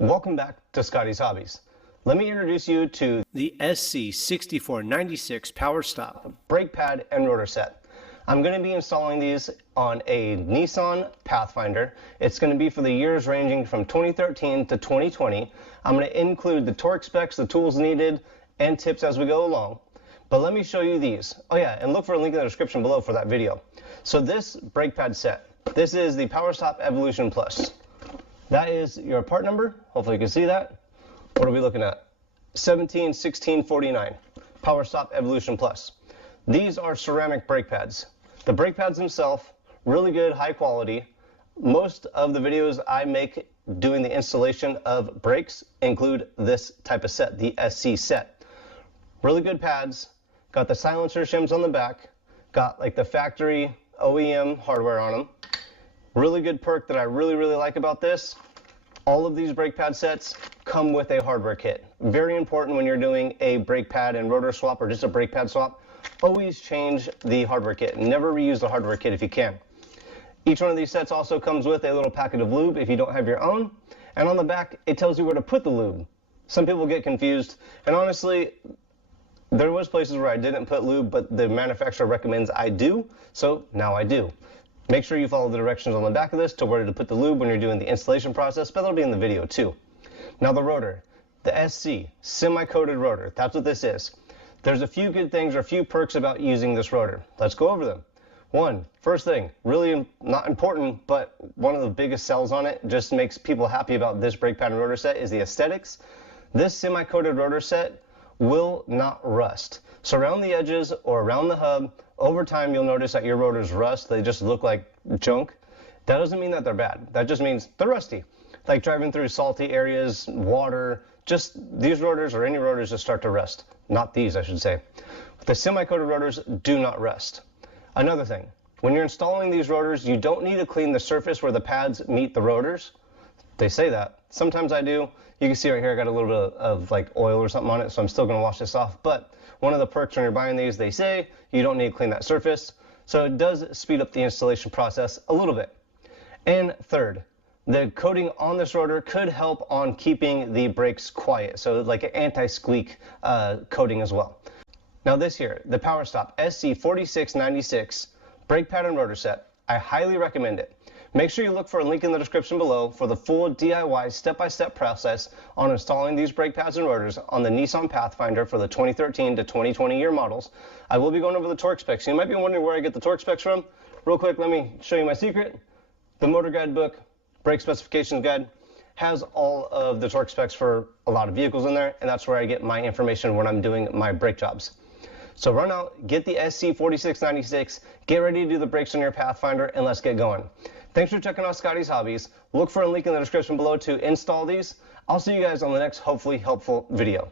Welcome back to Scotties Hobbies. Let me introduce you to the SC6496 PowerStop brake pad and rotor set. I'm going to be installing these on a Nissan Pathfinder. It's going to be for the years ranging from 2013 to 2020. I'm going to include the torque specs, the tools needed, and tips as we go along. But let me show you these. Oh yeah, and look for a link in the description below for that video. So this brake pad set, this is the PowerStop Evolution Plus. That is your part number. Hopefully you can see that. What are we looking at? 171649, PowerStop Evolution Plus. These are ceramic brake pads. The brake pads themselves, really good, high quality. Most of the videos I make doing the installation of brakes include this type of set, the SC set. Really good pads, got the silencer shims on the back, got like the factory OEM hardware on them. Really good perk that I really like about this. All of these brake pad sets come with a hardware kit. Very important when you're doing a brake pad and rotor swap or just a brake pad swap. Always change the hardware kit. Never reuse the hardware kit if you can. Each one of these sets also comes with a little packet of lube if you don't have your own. And on the back, it tells you where to put the lube. Some people get confused. And honestly, there was places where I didn't put lube, but the manufacturer recommends I do. So now I do. Make sure you follow the directions on the back of this to where to put the lube when you're doing the installation process, but that'll be in the video too. Now the rotor, the SC, semi-coated rotor, that's what this is. There's a few good things or a few perks about using this rotor. Let's go over them. First thing, really not important, but one of the biggest sells on it, just makes people happy about this brake pad and rotor set, is the aesthetics. This semi-coated rotor set will not rust. So around the edges or around the hub, over time you'll notice that your rotors rust. They just look like junk. That doesn't mean that they're bad. That just means they're rusty. Like driving through salty areas, water, just these rotors or any rotors just start to rust. Not these, I should say. The semi-coated rotors do not rust. Another thing, when you're installing these rotors, you don't need to clean the surface where the pads meet the rotors. They say that. Sometimes I do. You can see right here I got a little bit of like oil or something on it, so I'm still going to wash this off. But one of the perks when you're buying these, they say you don't need to clean that surface. So it does speed up the installation process a little bit. And third, the coating on this rotor could help on keeping the brakes quiet. So like an anti-squeak coating as well. Now this here, the PowerStop SC4696 brake pad and rotor set, I highly recommend it. Make sure you look for a link in the description below for the full DIY step-by-step process on installing these brake pads and rotors on the Nissan Pathfinder for the 2013 to 2020 year models. I will be going over the torque specs. You might be wondering where I get the torque specs from. Real quick, let me show you my secret. The motor guide book, brake specifications guide, has all of the torque specs for a lot of vehicles in there, and that's where I get my information when I'm doing my brake jobs. So run out, get the SC4696, get ready to do the brakes on your Pathfinder, and let's get going. Thanks for checking out Scotties Hobbies. Look for a link in the description below to install these. I'll see you guys on the next hopefully helpful video.